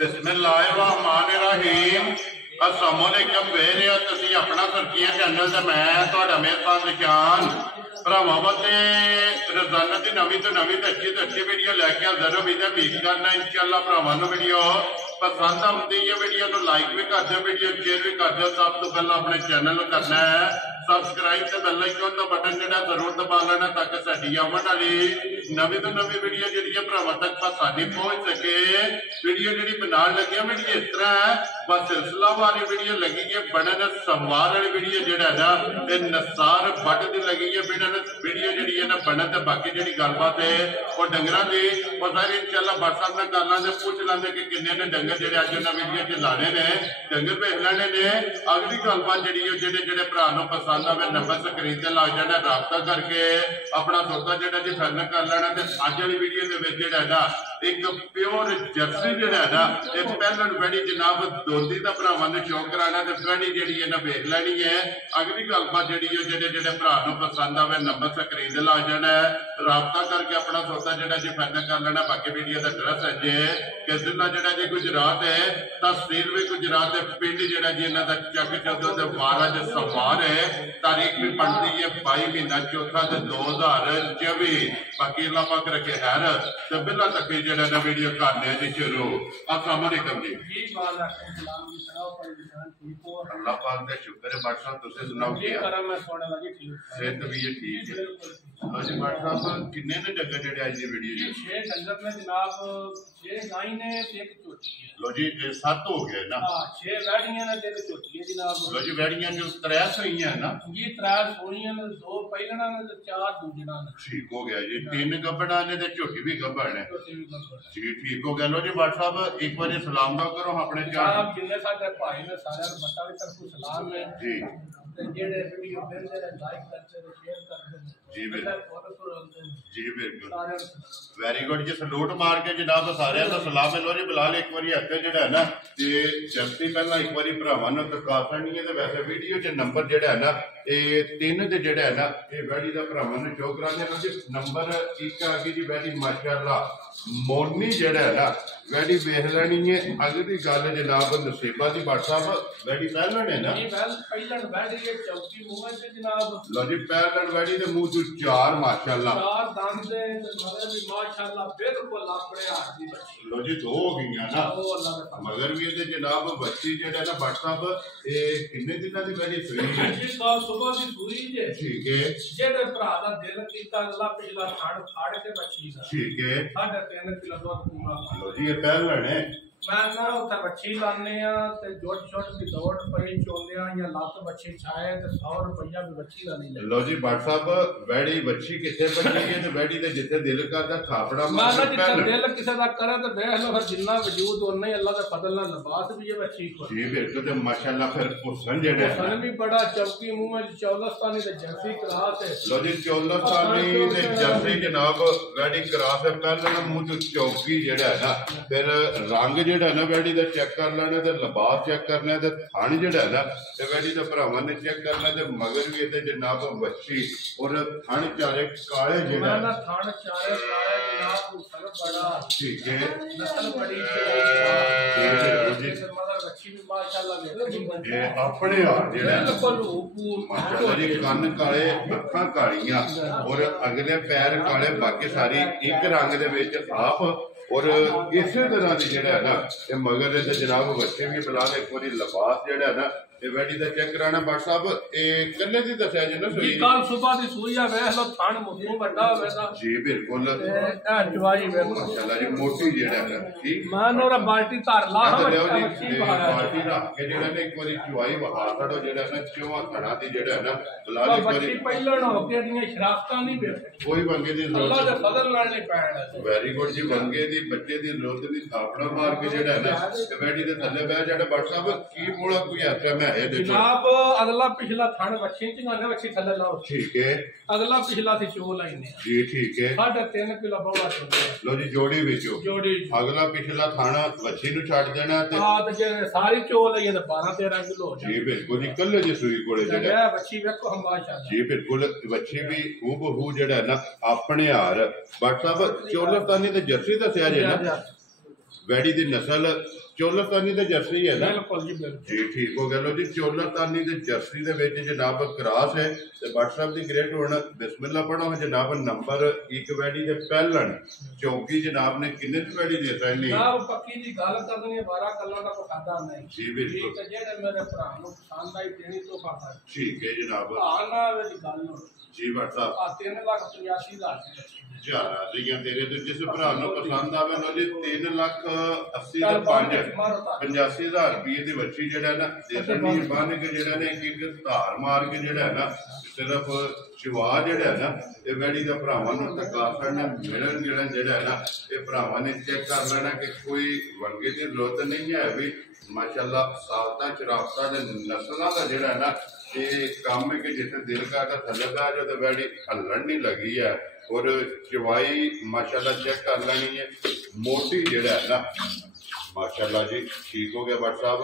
बिस्मिल्लाहिर्रहमानिर्रहीम अस्सलामुअलैकुम वेरे तुसी अपना सुर्खियां चैनल ते मैं तुहाडा मेहरबान निशान भरावां वास्ते रोजाना की नवी तो अच्छी वीडियो लैके हाजिर उम्मीद है उम्मीद करना इंशाअल्लाह भरावां नूं वीडियो पसंद आती है। वीडियो को लाइक भी कर दो, वीडियो शेयर भी कर दो। सब तो पहले अपने चैनल को करना है सबसक्राइब से बेल आइकन का बटन जो जरूर दबा लेना ताकि साडी आवन वाली नवी तो नवी वीडियो जी भरावां तक साडी पहुंच सके। वीडियो जी बनाने लगे वीडियो इस तरह है बस सिलसिला वाली वीडियो लगी है बनन संवार वाली वीडियो जोड़ा ना नसार बट की लगी है वीडियो जी है ना बनन तो बाकी जी गलबात है और डंगर की और सारी इंशाल्लाह व्हाट्सएप में कर लेंगे पूछ लेंगे कि किन्ने ने डंगर जो अज उन्हें वीडियो च लाने ने डंगर भेज लेने ने। अगली गलबात जी जो भरा पसंद आए नंबर स्क्रीन से लग जाना रबता करके अपना सौदा जो जी फाइनल कर लेना। अज वाली वीडियो के एक प्योर जर्सी जो पहलन वैडी जनाब दोधी का भरावान ने शौक कराना तो वैडी जी वेख लैनी है। अगली गलबात जी भरा पसंद आए नंबर स्क्रीन से लग जाना है रबता करके अपना सौदा जो जी फाइनल कर लेना। बाकी वीडियो का एड्रैस है जी किस जिला जो जी गुजरात है तहसील भी गुजरात है पिंड जो जी इन्हों का चक चौदह महाराज संवार है। तारीख भी बनती है 22 महीना चौथा 2024। बाकी अल्लाह पाक रखे खैर तो बिल्ला तक जो वीडियो करने जी शुरू। अस्सलाम वालेकुम जी। अल्लाह पाक का शुक्र है भाई साहब तुम सुनाओ की सेहत भी है ठीक है। जी भाई साहब किन्ने ने डंगर जेडे आज दी वीडियो जी 6 डंगर ने जनाब 6 गाय ने ते एक चोटी है। लो जी 7 हो गए ना। हां 6 वैड़ियां ने ते एक चोटी है जनाब। लो जी वैड़ियां जो 3 सोईयां है ना जी 3 सोईयां ने 2 पहिलना ने ते 4 दूजना ने। ठीक हो गया जी 3 गब्बड़ा ने ते चोटी भी गब्बड़ है जी ठीक हो गया। लो जी भाई साहब एक बार सलाम दा करो अपने चार जिन्ने साडे भाई ने सारे बट्टा की तरफ सलाम है जी जेडे वीडियो देखते हैं लाइक करते हैं शेयर करते हैं जी जी बिल्कुल वेरी गुड जी। सलूट मार के जनाब सारे का सलाम है। लो जी बिलाल एक बार हथे जो है ना जल्दी पहला एक बार भरावान दरखा करनी है। वैसे वीडियो च नंबर जोड़ा है ना ये 3 जो है ना ये वैडी का भरावान शो कराने नंबर 1 आ गई जी वैडी माशाअल्लाह मोरनी जोड़ा है ना वैडी वेख लैनी है। अगली गल जनाब नसीबा की भट्ट साहब वैडी पहलन है ना लो जी पहलन वैडी के मुंह चो 4 माशाअल्लाह लो जी 2 हो गई ना मगर भी ये जनाब बच्ची जो है ना भट्ट साहब ये किन्ने दिनों की वैडी सुई है ठीक है ठीक है लो जी ये पहलन है मैं ना उठा बच्ची लाने ते जोट छोट की दौड़ पई चोंदे या लात बच्ची छाए ते 100 रुपया भी बच्ची लानी ले। लो जी भट्ट साहब वैडी बच्ची किथे बची है ते वैडी दे जिथे दिल करदा थापड़ा मार मैं जिथे दिल किसे दा करे ते देख लो फिर जिन्ना वजूद उन्ना ही अल्लाह दे फजल नाल नबास भी है बच्ची को जी बिल्कुल ते माशाअल्लाह फिर हुसन जेड़ा हुसन भी बड़ा चौकी मुंह में चौलस्तानी ते जर्सी क्रॉस है। लो जी चौलस्तानी ते जर्सी जनाब वैडी क्रॉस है पहले मुंह तो चौकी जेड़ा है ना फिर रंग जेड़ा ना वैडी का चेक कर लेना ते लिबास चेक करना ते थान जेड़ा है ना ते वैडी का भरावां ने चेक करना ते मगर भी इहदे जनाब बच्ची और थान चारे काले जेड़ा ना थान चारे काले जनाब हुसन बड़ा ठीक है नस्ल बड़ी जी बच्ची भी माशाअल्लाह ये अपने आप जेड़ा माशाअल्लाह जी कान काले अखां कालियां और अगले पैर काले बाकी सारी एक रंग दे विच आप और इस तरह की जो है ना मगर जनाब बच्चे भी बुला एक बार लिबास जो है ना वैडी का चेक कराना भट्ट साहब कल्ले दी दसया जी ना जी कल सुबह दी सुई आ वेख लो थान मुंह बड़ा होवेगा जी बिल्कुल जवाई वेख माशाअल्लाह जी मोटी जेड़ा है ठीक मान और बाल्टी धर ला बाल्टी रख के जेड़ा ने एक बार जवाई वहा छड़ो जेड़ा ना चोवा खड़ा दी जेड़ा है ना बुला एक बार पहलन हो के दी शराफतां नहीं बेच कोई वंगे दी अल्लाह दे फजल नाल नहीं पैण वेरी गुड जी वंगे दी बच्चे दी जरूरत नहीं थापड़ा मार के जेड़ा है ना वैडी दे थल्ले बैठ जेड़ा भट्ट साहब की मोड़ा कोई हत्या जनाब अगला पिछला थान बच्ची चंगाने बच्ची थल्ले लाओ ठीक है अगला पिछला थी चो लाइने जी ठीक है 3.5 किलो बड़ा लो जी जोड़ी विचो जोड़ी अगला पिछला थाना बच्ची नु छाड़ देना ते हां ते जे सारी चो लईए ते 12-13 किलो जी बिल्कुल जी कल्ले जी सुई कोले जेड़ा बच्ची वेखो हम माशाअल्लाह जी बिल्कुल बच्ची भी हूबहू जेड़ा ना अपने हार भट्ट साहब चौलस्तानी ते जर्सी दसया जे ना वैडी दी नस्ल ਚੋਲਤਾਨੀ ਤੇ ਜਰਸੀ ਹੈ ਨਾ? ਬਿਲकुल जी बिल्कुल जी ठीक हो गया। लो जी चोलतानी ते जर्सी दे विच जनाब क्रॉस है ते WhatsApp दी ग्रेड हुण बिस्मिल्लाह पढ़ो जनाब नंबर एक वैडी दे पहलन चौकी जनाब ने किन्ने दी वैडी दे रहनी जनाब पक्की जी गल करनी है 12 कल्ला दा कोई फायदा नहीं जी बिल्कुल ठीक है जेड़े मेरे भरा नु पसंद आई देनी तो फायदा ठीक है जनाब आना विच गल हो जी WhatsApp आ 3,85,000 ज़्यादा दियां तेरे तो जिस भरा नु पसंद आवे लो जी 3,80,5 85,000 रुपये दी बच्ची जेड़ा ना देसनी बन के जेड़ा ने एक धार मार के जेड़ा है ना सिर्फ चवा जेड़ा है ना ये वैडी दा भरावां नु तकाफर ने मिलन गिलन जेड़ा है ना ये भरावां ने चेक कर लेना कि कोई वंगे दी जरूरत नहीं है भी माशाल्लाह सावता चरावता दे नस्लां दा जेड़ा है ना ये काम है कि जिथे दिल का थल्ले दा जो तो वैडी हलन नहीं लगी है और चवाई माशाल्लाह चेक कर लेनी है मोटी जेड़ा है ना माशाल्लाह जी ठीक हो गया भट्ट साहब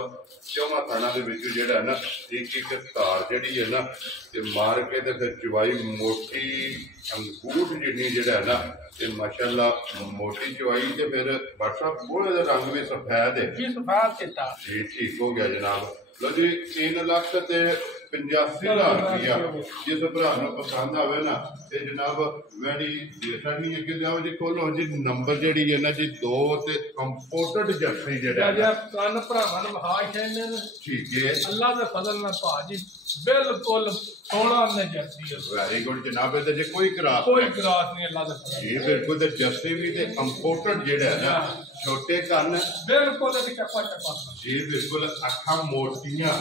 चौवा थाना दे विच जेड़ा है ना एक एक धार जेड़ी है ना ते मार के ते फिर चवाई मोटी अंगूठ जिन्नी जेड़ा है ना ते माशाल्लाह मोटी चवाई ते फिर भट्ट साहब बोले दा रंग भी सफेद है जी सफेद चिट्टा जी ठीक हो गया जनाब लो जी 3,85,000 रुपया जिस भरा पसंद आवे ना ते जनाब वैडी देसनी है कि जाओ जी खोलो जी नंबर जेड़ी है ना जी 2 ते कंपोर्टेड जर्सी जेड़ा है कान भरावां नु वहा छेने ठीक है अल्लाह दे फजल नाल भाजी बिल्कुल सोना ने जर्सी है वेरी गुड जनाब ते जे कोई क्रॉस नहीं अल्लाह दे फजल जी बिल्कुल ते जर्सी भी ते कंपोर्टेड जेड़ा है ना छोटे कान बिल्कुल एक चप्पा चप्पा जी बिल्कुल अखा मोटियां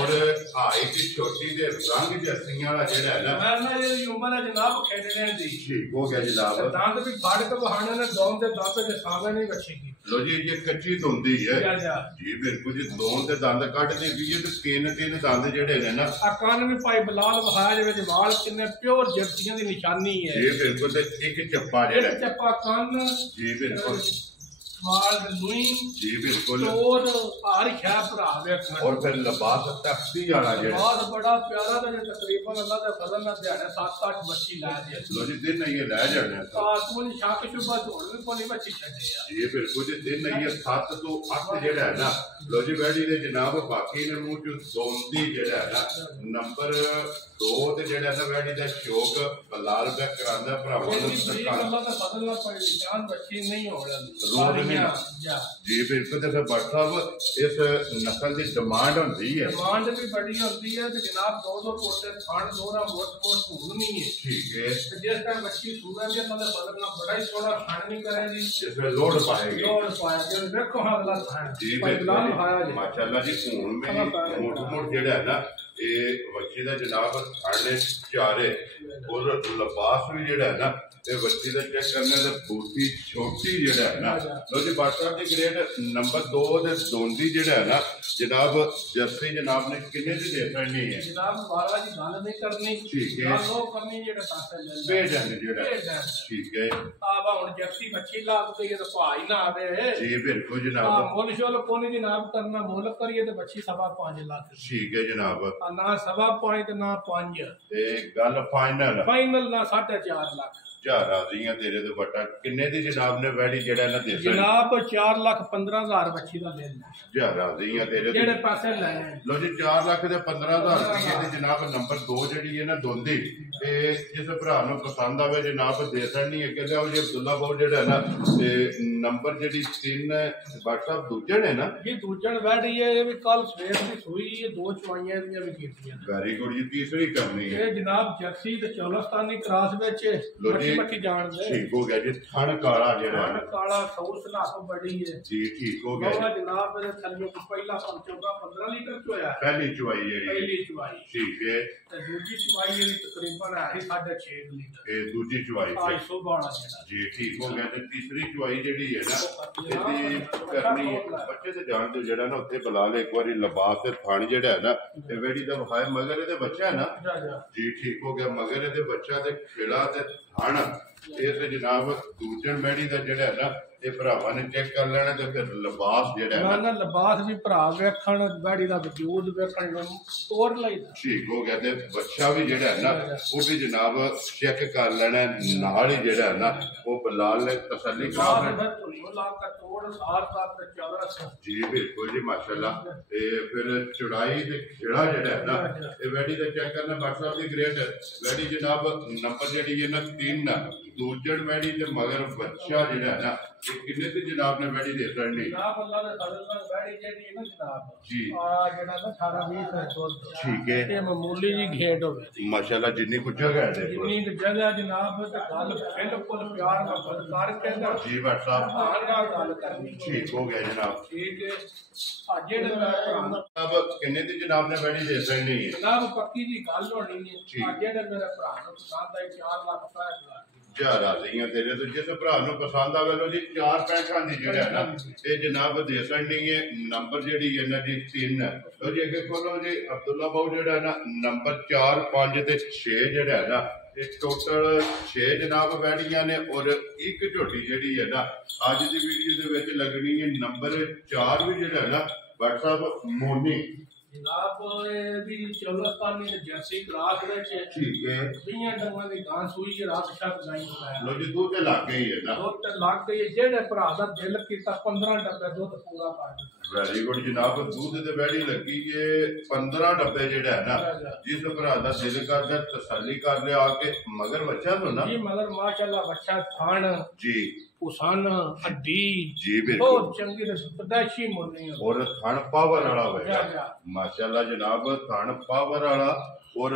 और हाइट छोटी दे रंग जर्सियां वाला जेड़ा है ना मैं ना ये उम्र है जनाब खेडने दी ठीक हो गया जनाब दांत भी फाड़ के बहाने ने दोम दे दांत के सामने नहीं बचेगी लो जी ये कच्ची धुंदी है जी बिल्कुल जी दोम दे दंद कट दे भी ये तीन तीन दंद जेड़े ने ना कान भी भाई बिलाल बहाया जे विच वाल किन्ने प्योर जर्सियां दी निशानी है जी बिल्कुल ते एक चप्पा जेड़ा एक चप्पा कान जी बिल्कुल वाल लुई जी बिल्कुल और हर शय भरा वेख और फिर लिबास तख्ती वाला जेड़ा बहुत बड़ा प्यारा ते तकरीबन अल्लाह दे फजल नाल दिहाड़े 7-8 बच्ची ला दे लो जी दिन नहीं ये ले जाने कोई शक शुबा होण भी कोई बच्ची छड्डे यार ये बिल्कुल जी दिन नहीं ये 7 तो 8 जेड़ा है ना लो जी बैठी दे जनाब बाकी ने मुंह चो दोंदी जेड़ा है ना नंबर 2 ते जेड़ा है बैठी दा शौक बलाल पे करांदा भरावां नु सरकार अल्लाह दे फजल नाल कोई जान बच्ची नहीं रोड होण जी बिल्कुल तो भट्ट साहब इस नस्ल की डिमांड होती है डिमांड भी बड़ी होती है तो जनाब 2-2 पोटे खान दोरा मोट मोट भून नहीं है ठीक है तो जिस टाइम बच्ची सूगा के मतलब बदलना बड़ा ही थोड़ा खान नहीं करेगी जिसमें लोड पाएगी देखो हाँ अल्लाह खान जी बिल्कुल माशाल्लाह जी खून में मोट जेड़ा है ना ये बच्ची का जनाब खाने चारे और लिबास भी जेड़ा है ना ये बच्ची का चेक करने से बूटी छोटी जेड़ा है ना लो जी भट्ट साहब जी ग्रेड नंबर 2 ते दोंदी जेड़ा है ना जनाब जर्सी जनाब ने किन्ने दी दे पड़नी है जनाब 12 जी गल नहीं करनी ठीक है लो करनी जेड़ा पासे ले भेजन जेड़ा ठीक है आवा हुन जर्सी बच्ची लाग गई तो भाई ना आवे जी बिल्कुल जनाब मोल शोल कोनी जनाब करना मोल करिए तो बच्ची 5.5 लाख ठीक है जनाब ना 5.5 ना 5 ते गल फाइनल ना 4.5 लाख जा राजियां तेरे तो बटा किन्ने दी जनाब ने वैडी जेड़ा ना दे जनाब 4,15,000 बच्ची दा ले ले जा राजियां तेरे जेड़े पासे ले लो जी 4 लाख दे 15,000 रुपए ते जनाब नंबर 2 जेड़ी है ना दोंदी ते जिस भरा नु पसंद आवे जनाब दे सकनी है कि आओ जी अब्दुल्ला बाबू जेड़ा है ना ते नंबर जेड़ी 3 WhatsApp दूजे ने ना ये दूजन वैडी है ये भी कल सवेर दी सुई ये 2 चवाइयां ਦੀਆਂ ਵੀ ਕੀਤੀਆਂ वेरी गुड ये तीसरी करनी है ये जनाब जर्सी ते चौलस्तानी क्रॉस ਵਿੱਚ मट्ठी जान दे ठीक हो गया जी थन काला जेड़ा थन काला सौस नाप बड़ी है जी ठीक हो गया बाबा जनाब मेरे थल्ले को पहला पंचोगा 15 लीटर चोया पहली चुवाई है पहली चुवाई ठीक है ते दूसरी चुवाई ये तकरीबन है 6.5 लीटर ये दूसरी चुवाई 500 बाड़ा जेड़ा जी ठीक हो गया ते तीसरी चुवाई जेड़ी है ना ਇਹਦੀ ਕਰਨੀ ਹੈ ਬੱਚੇ ਤੇ ਜਾਣ ਤੇ ਜਿਹੜਾ ਨਾ ਉੱਥੇ ਬਲਾਲ ਇੱਕ ਵਾਰੀ ਲਿਬਾਸ ਤੇ ਥਣ ਜਿਹੜਾ ਹੈ ਨਾ ਇਹ ਵੇੜੀ ਦਾ ਵਿਖਾਏ ਮਗਰ ਇਹਦੇ ਬੱਚਾ ਹੈ ਨਾ ਜੀ ਠੀਕ ਹੋ ਗਿਆ ਮਗਰ ਇਹਦੇ ਬੱਚਾ ਤੇ ਖੇੜਾ ਤੇ ਥਣ ਇਸ ਜਨਾਬ ਦੂਜਣ ਮੈੜੀ ਦਾ ਜਿਹੜਾ ਹੈ ਨਾ ਇਹ ਭਰਾਵਾਂ ਨੇ ਚੈੱਕ ਕਰ ਲੈਣਾ ਤੇ ਫਿਰ ਲਿਬਾਸ ਜਿਹੜਾ ਨਾ ਲਿਬਾਸ ਵੀ ਭਰਾ ਵੇਖਣ ਬੈੜੀ ਦਾ ਵਜੂਦ ਵੇਖਣ ਨੂੰ ਤੋਰ ਲਈ ਠੀਕ ਹੋ ਗਿਆ ਤੇ ਬੱਚਾ ਵੀ ਜਿਹੜਾ ਹੈ ਨਾ ਉਹ ਵੀ ਜਨਾਬ ਚੈੱਕ ਕਰ ਲੈਣਾ ਨਾਲ ਹੀ ਜਿਹੜਾ ਹੈ ਨਾ ਉਹ ਬਲਾਲ ਨੇ ਤਸੱਲੀ ਕਰਾ ਲੈਣਾ जी बिल्कुल जी माशाल्लाह फिर चौड़ाई ते घेड़ा जेड़ा है ना ये वैडी दा चेक करना व्हाट्सएप दी ग्रेड वैडी जनाब नंबर जेडी है ना 3 दूजड़ वैडी ते मगर बच्चा जेड़ा है ना ये किन्ने ते जनाब ने वैडी दे करनी जनाब अल्लाह दे फजल नाल वैडी जेडी है ना जनाब जी आ जेड़ा ना 18-20 दूध ठीक है ये मामूली जी घेट होवे माशाल्लाह जितनी कुछ जगह है देखो जितनी जगह जनाब ते गल बिल्कुल प्यार नाल बदकार के ना जी व्हाट्सएप गल करनी ठीक हो गया जनाब ठीक है आ जेड़ा अब किन्ने दी जनाब ने वैडी दे सकनी है जनाब पक्की जी गल होनी है आ जेड़ा मेरे भरा नु पसंद आई 4 लाख रुपए जा राजी तेरे तो जिस भरा नु पसंद आवे लो जी 4 पैसा दी जेड़ा है ना ये जनाब दे सकनी है नंबर जेडी है ना जी 3 तो जी अगे खोलो जी अब्दुल्ला बाऊ जेड़ा है ना नंबर 4 5 ते 6 जेड़ा है ना टोटल 6 जनाब बैठियां ने और एक झोटी जेडी है ना अज की वीडियो दे विच लगनी है नंबर 4 भी जेड़ा है ना व्हाट्सएप मोनी जनाब भी चौलस्तानी जर्सी क्लास विच ठीक है 20 डंगा दी गां सूई रात शक गाई है लो जी दूध ते लग गई है ना दूध ते लग गई जेड़े भरा दा दिल कीता 15 डब्बे दूध पूरा कर वेरी गुड जनाब दूध ते बैठी लगी है 15 डब्बे जेड़ा है ना जिस भरा दा दिल करदा तसल्ली कर ले आके मगर बच्चा तो ना जी मगर माशाल्लाह बच्चा थान जी उसान हड्डी जी बहुत चंगी पैदाइशी मोनी और थान पावर वाला बच्चा माशाल्लाह जनाब थान पावर वाला और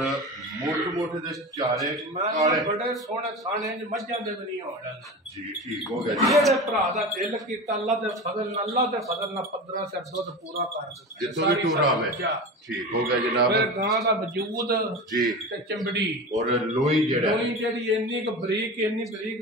मोटे मोटे दे चारे काले बड़े सोने खाने मज्जा दे नहीं होना जी ठीक हो गया जेड़े भरा दा दिल कीता अल्लाह दे फजल ना 15 से दूध पूरा कर जितो भी टूरा में ठीक हो गया जनाब फिर गां दा वजूद जी ते चमड़ी और लोई जेड़ी इन्नी बरीक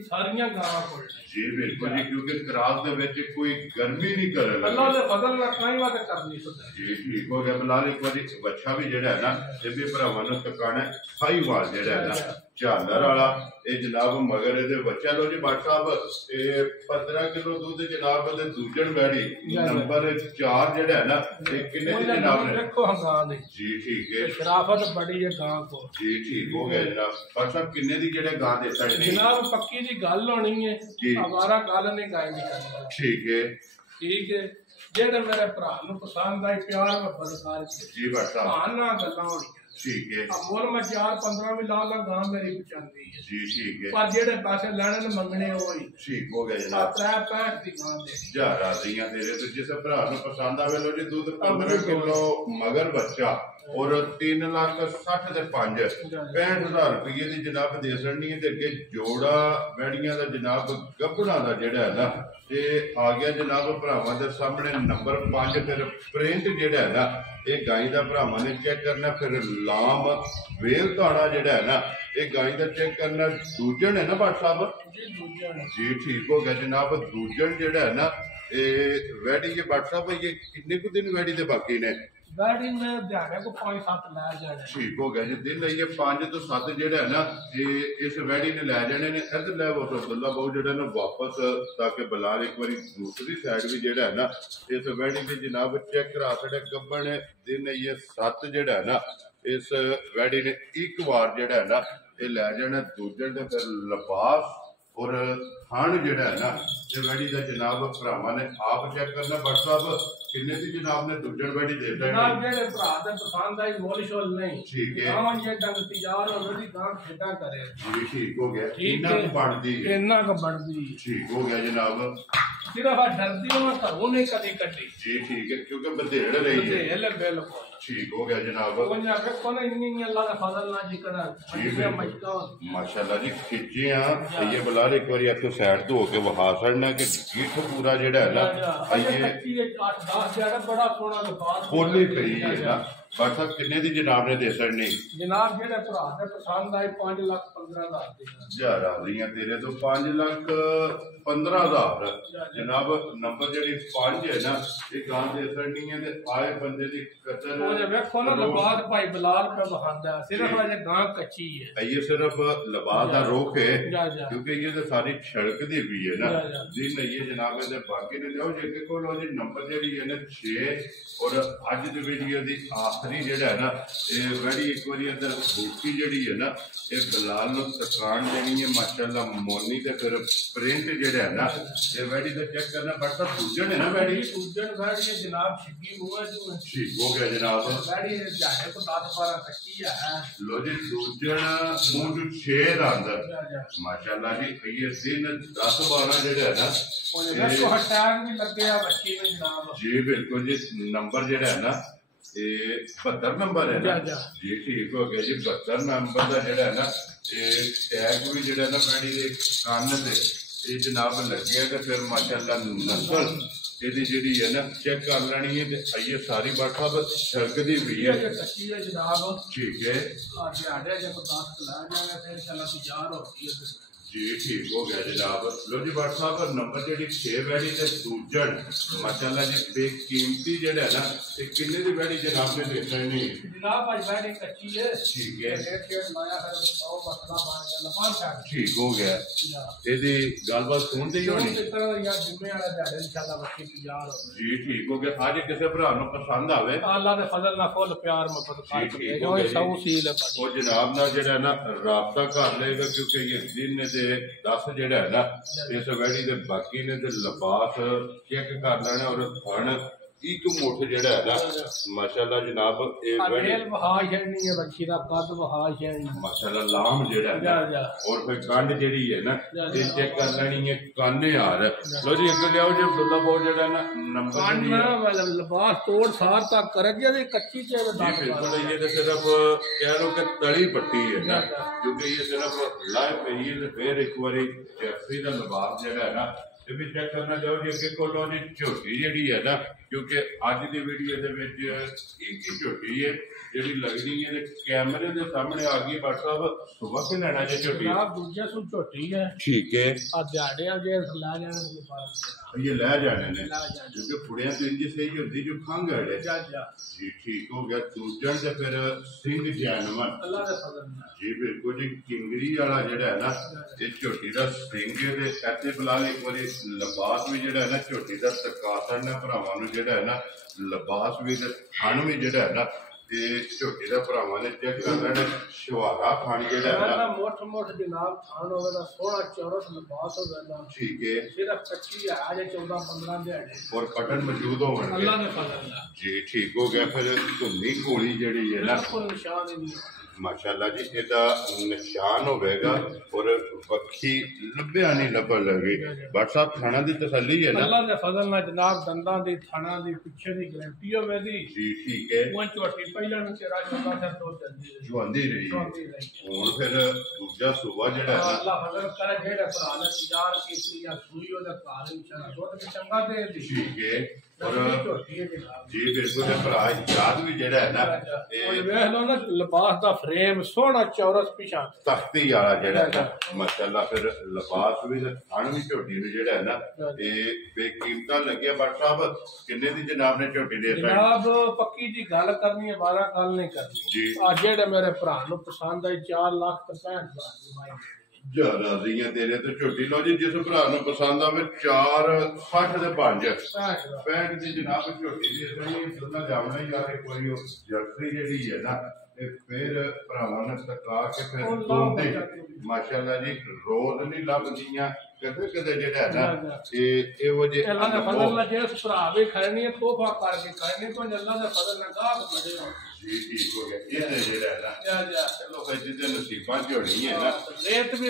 सारियां गां कोल जी बिल्कुल जी क्योंकि क्रास दे विच कोई गर्मी नहीं करे अल्लाह दे फजल ना काई बात करनी सुधा जी ठीक हो गया बिलाल एक बारी बच्चा भी जेड़ा है ना ये भी भरावां नूं तकाना साहीवाल जेड़ा है ना झालर वाला ये जनाब मगर ये बच्चा लो जी बाट साहब ये 15 किलो दूध जनाब दे दूजन बैठी नंबर 4 जेड़ा है ना ये किन्ने दी जनाब ने देखो गां दे जी ठीक है शराफत बड़ी है गां को जी ठीक हो गया जनाब बाट साहब किन्ने दी जेड़े गां दे सकदे जनाब पक्की दी गल होनी है हमारा गल नहीं गाय दी करनी ठीक है जेड़े मेरे भरा नु पसंद आई प्यार में बरकार जी बाट साहब ना गल्लां होनी ठीक है मोल मैं 4-15 भी ला गां मेरी पचांदी है जी ठीक है पर जेड़े पैसे लेने ने मंगने होई ठीक हो गया जनाब 3-65 दी गां दे जा राजियां तेरे तो जिस भरा नु पसंद आवे लो जी दूध 15 किलो मगर बच्चा और 3,60,000 ते 65,000 रुपये की जनाब दे सकनी है अगे जोड़ा बैड़ियां का जनाब गबड़ा का जेड़ा है ना ये आ गया जनाब भरावां दे सामने नंबर 5 फिर प्रिंट जेड़ा है ना ये गाय का भरावां ने चेक करना फिर लाम वेल धाड़ा जेड़ा है ना ये गाय का चेक करना दूजन है ना भट्ट साहब जी ठीक हो गया जनाब दूजन जेड़ा है ना ये वैडी ये भट्ट साहब ये कितने कुछ दिन वैडी दे बाकी ने को 5-7 लै जाने ठीक हो गया जी दिन ये 5 तो 7 जेड़ा है ना ये इस वैडी ने लै जाने ने इधर लै वो अब्दुल्ला बाऊ जेड़ा ना वापस ताकि बिलाल एक बारी दूसरी साइड भी जेड़ा है ना इस वैडी की जनाब चेक करा छड़े गब्बन दिन ये 7 जेड़ा है ना इस वैडी ने एक बार जेड़ा है ना ये लै जाना दूजन ते फिर लिबास और थान जेड़ा है ना ये वैडी का जनाब भरावां ने आप चेक करना भट्ट साहब किन्ने दी जनाब ने दूजन वैडी दे देनी जनाब जेड़े भरा दे पसंद आई मोल शोल नहीं ठीक है गां ये डंग तैयार हो गई गां खेटा करे जी ठीक हो गया इतना को बढ़दी इतना को बढ़दी ठीक हो गया जनाब सिर्फ डरदी हो घरों नहीं कदी कटी जी ठीक है क्योंकि बधेड़ रही है बधेड़ बिल्कुल ठीक हो गया जनाब माशाल्लाह जी खिचे ये बिलाल एक बार आपको साइड तो होके वहा छड़ना कि गिठ पूरा जेड़ा है ना खोली पई है ना बट साहब किन्ने दी जनाब ने दे सकनी जनाब जेड़े भरा दे पसंद आई 5,15,000 जा राजियां तेरे तो 5,15,000 जनाब नंबर जेडी 5 है ना ये गां दे सरनी है ते आए बंदे दी कदर ओ जे देखो ना लबास भाई बिलाल पे बहादा सिर्फ अजे गां कच्ची है ये सिर्फ लबास दा रोक है क्योंकि ये तो सारी सड़क दी भी है ना जी नहीं ये जनाब दे बाकी ने लो जे को लो जी नंबर जेडी है ना 6 और आज दी वीडियो दी आखिरी जेड़ा है ना ये बड़ी एक बारी अंदर बूटी जेडी है ना ये बिलाल नु तकान देनी है माशाल्लाह मोनी ते फिर प्रिंट जेड़ा है ना ये बड़ी तो चेक करना पड़ता सूजन है ना बड़ी सूजन बड़ी है जनाब छिपी मुंह जो ठीक हो गया जनाब बड़ी जाए को 10-12 कच्ची है लो जी सूजन मुंह जो 6 दा अंदर माशाल्लाह जी ये दिन 10-12 जेड़ा है ना देखो हटाग भी लगे आ बच्ची में जनाब जी बिल्कुल जी नंबर जेड़ा है ना ये 72 नंबर है ना जी ठीक हो गया जी 72 नंबर का जेड़ा है ना ये टैग भी जेड़ा ना पैड़ी दे कान ते ये जनाब लगे तो फिर माशाल्लाह नस्ल ਇਹਦੀ ਜਿਹੜੀ ਹੈ ਨਾ ਚੈੱਕ ਕਰ ਲੈਣੀ ਹੈ ਤੇ ਇਹ ਸਾਰੀ ਬਾਠਾ ਬਸ ਛਲਕਦੀ ਵੀ ਹੈ ਕੱਚੀ ਹੈ ਜਨਾਬ ਠੀਕ ਹੈ ਆ ਦਿਹਾੜੇ ਜੇ ਕੋ 10 ਲਾ ਜਾਣਾ ਫਿਰ ਇਨਸ਼ਾਅੱਲਾ ਤਿਆਰ ਹੋ ਗਈ ਹੈ जी ठीक हो गया जनाब लो जी बाट साहब नंबर जी 6 बैडी ते सूजन माशाल्लाह जी बेकीमती जेड़ा है ना ते किन्ने दी बैडी जनाब ने देखना नहीं जनाब आज बैडी कच्ची है ठीक है रेट लाया है और मसला बन गया लपान छाड़ ठीक हो गया एदी गलबात सुनते ही होनी इस तरह यार जिम्मे वाला दिहाड़े इंशाअल्लाह बच्ची तैयार हो जी ठीक हो गया आज किसी भरा नु पसंद आवे अल्लाह दे फजल नाल फुल प्यार मोहब्बत कर के जो सौ सील है वो जनाब ना जेड़ा ना राब्ता कर लेगा क्योंकि ये दिन 10 जेड़ा है ना इस वैडी दे बाकी ने ते लिबास चेक कर लेना और फन एक मुठ जेड़ा है ना माशाल्लाह जनाब ए वेल वहाज है नहीं है बच्ची दा कद वहाज है माशाल्लाह लाम जेड़ा है और फिर कांड जेड़ी है ना ये चेक कर लेनी है काने यार लो जी एक ले आओ जी अब्दुल्ला बोल जेड़ा ना नंबर कान मतलब लिबास तोड़ सार तक कर दिया ये कच्ची चे दाग बिल्कुल ये तो सिर्फ कह लो कि तड़ी पट्टी है ना क्योंकि ये सिर्फ लाइव पे ही फिर एक बारी जैफरी दा लिबास जेड़ा है ना ये भी चेक करना चाहो जी अगे कोलो जी झोटी जेड़ी है ना क्योंकि अज की वीडियो दे विच एक ही झोटी है जेड़ी लगनी है ते कैमरे दे सामने आ गई बाट साहब सुबह के लेना जे झोटी जनाब दूसरा सु झोटी है ठीक है आ दिहाड़े आ जे ला जाने के पास ये ले जाने ने क्योंकि फुड़िया तो इंज सही होती जो खंग है जी ठीक हो गया सूजन ते फिर सिंह जानवर अल्लाह दे फजल जी बिल्कुल जी किंगरी वाला जेड़ा है ना ये झोटी दा सिंह है ते ऐसे बिलाल एक बारी लिबास भी जेड़ा है ना झोटी दा तकासर ने भरावां नूं जेड़ा है ना लिबास भी ते थन भी जेड़ा है ना ते झोटी दा भरावां ने चेक कर लेना शवारा खान जेड़ा है ना मोट मोट जनाब खान होवे दा सोना चौरस लिबास होवे ना ठीक है सिर्फ कच्ची है आज 14-15 दिहाड़े और कटन मौजूद होवन अल्लाह ने फजल जी ठीक हो गया फिर धुनी घोड़ी जेड़ी है ना कोई निशान नहीं माशाल्लाह जी एदा निशान होवेगा और वक्खी लब्या नहीं लबन लगे बट साहब थाना दी तसल्ली है ना अल्लाह दे फजल नाल जनाब दंदां दी थाना दी पीछे दी गारंटी होवे दी जी ठीक है वो छोटी पहला में तेरा जोदा से तो जल्दी जुआंदी रही और फिर दूसरा सुबह जेड़ा है अल्लाह फजल करे जेड़ा भरा ने तैयार कीती या सुई ओदा घर इंशाल्लाह दूध भी चंगा दे दी ठीक है और जी बिल्कुल भरा याद भी जेड़ा है ना ये वेख लो ना लिबास दा फ्रेम सोना चौरस पिछा तख्ती वाला जेड़ा है ना माशाल्लाह फिर लिबास भी थान भी झोटी ने जेड़ा है ना ये बेकीमता लगे बट साहब किन्ने दी जनाब ने झोटी दे जनाब पक्की दी गल करनी है 12 गल नहीं करनी जी आ जेड़े मेरे भरा नु पसंद आई 4,65,000 राजियां तेरे तो झोटी लो जी जिस भरा नु पसंद आवे 460 ते 5 65 दी जनाब झोटी दी सही सुनना जावना यार एक बारी जर्सी जेडी है ना ते फिर भरावां ने तका के फिर दोंदे माशाल्लाह जी रोज नहीं लभदियां कदे कदे जेड़ा है ना ये वो जे अल्लाह दा फजल ना जे भरा भी खैनी है तोहफा करके खैनी तो अल्लाह दा फजल ना गाह लगे जी ठीक हो गया ये जेड़ा है ना चलो फिर जिदे नसीबां च होनी है ना रेट भी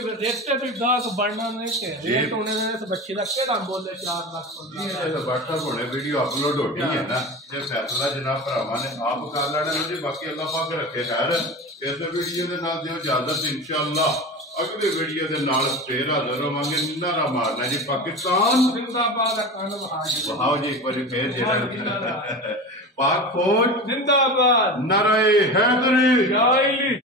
गाहक बढ़ना नहीं के रेट होने इस बच्ची दा केड़ा बोले 4 लाख जी ये WhatsApp होने वीडियो अपलोड होती है ना ये फैसला जनाब भरावां ने आप कर लेना जी बाकी अल्लाह पाक रखे खैर इस वीडियो दे नाल दियो इजाजत इंशाअल्लाह अगले वीडियो के नाल फिर हाजिर होवांगे नारा मारना जी पाकिस्तान जिंदाबाद कान वहाओ जी एक बार फिर जेड़ा पाक फौज जिंदाबाद नारे हैदरी या